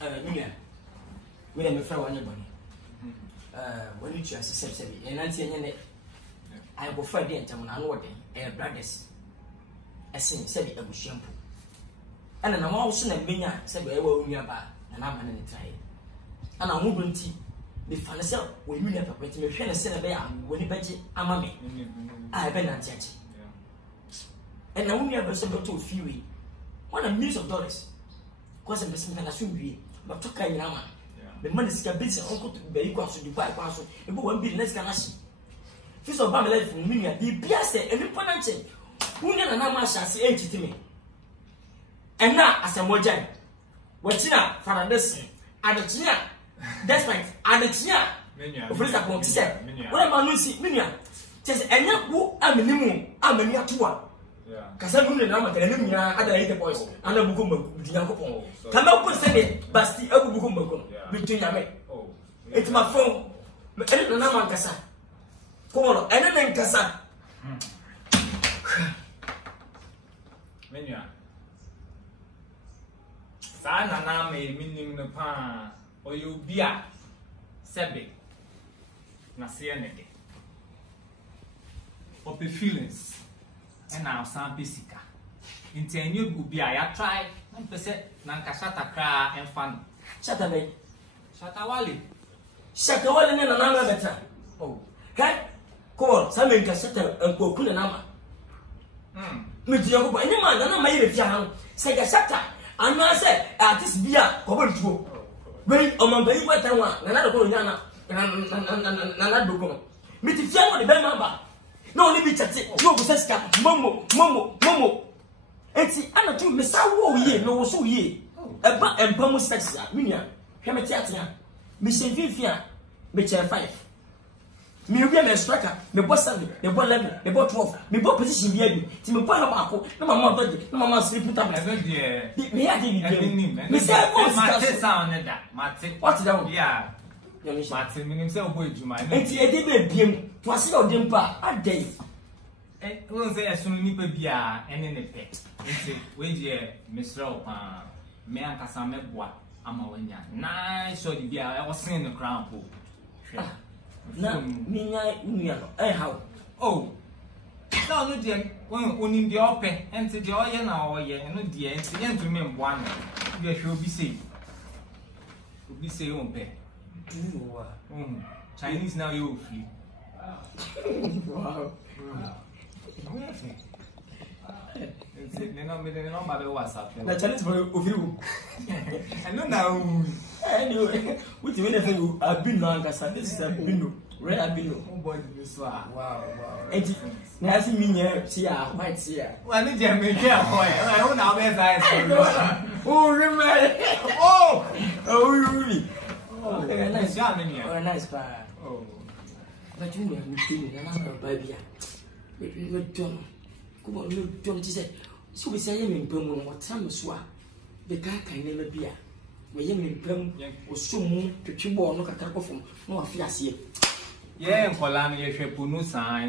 Nina, we are my friend one bunny. When you just said, and Nancy and I go for the entire unworthy, brothers. As in said it was shampoo. And I'm also a mania, said we were nearby, and I'm an entire. And I wouldn't be fun as well when you never went to me and send a bear when you bet it, I'm a me. I have been unjudged. And I only have a simple to fury. $1,000,000. Because I'm missing an assume, but took a man. The money is a business uncle to be equal to the buy council, and go and be less than us. First of all, life from Minia, the Piazza and Imponente. Who never know my chance to me. And now, as a mojan, what's not for a lesson? And the Tia, that's right, and the Tia. For example, said, what am I losing? Minia, says, and you am a minimum, I'm a near to one. Because I don't know other 8 boys, and a book with Yankopon. Come up with Sunday, but still a book between Yame. It's my phone. And no man Cassa. Call and then Cassa. Menya. Sana na me minim no pa. O you bia. Sebe. Na se enede. Ope feelings. And now some physical. In 10 years, will be I try 1% Nankashata cry and fun. Saturday. Shatawali. Shatawali and another better. Oh, hey, call some in Cassetta and go cool and ama. Mitio, any man, and I made a young, say a shatter. And I said, at this beer, over to wait on my baby, what I want, another go Yana, and another go. Mitio, the bell number. No, leave it at it. No, Seska, Momo. And see, I'm not too Miss Sawo ye, no, so ye. About and Pomo Sexa, Minia, Hematiatia, Miss Vivia, Mitchell 5. Miriam and Striker, the boss Sunday, the boy 11, the boy 12, the boy position baby, Tim Panabaco, no mamma, no mamma sleeping time. Me, I didn't Miss Sound that, what's down? Yeah. Martin, himself, boy, you might. And he did him to a single dimper a day. And we'll say as soon as you are any pet. Wait, dear, Miss Rope, me and Cassame Bois, Amawanya. Nice, so the I was seeing the crown pool. No, me, I how? Oh, no, dear, when the open and to the oil now, and no dear, and to remember one, you should be safe. Would be say on pay. Chinese now you free. Wow. They don't matter what's up. The Chinese for you. I know now. Anyway, what do you think? I've been long as this is a bingo. Red albino. Wow. And now see me here, see a white seer. Well, did you make a boy? I don't know where oh, remember. Oh, really? Oh, nice job, oh, nice bar. Oh, but you know, I'm a baby. You don't. Come on, you don't say. So we say, in Pum, what time was swap? The guy can never be a. We young in Pum was so moon to Chimbo, look at Taco from no fiancé. Yeah, for Lamy, you should put no sign.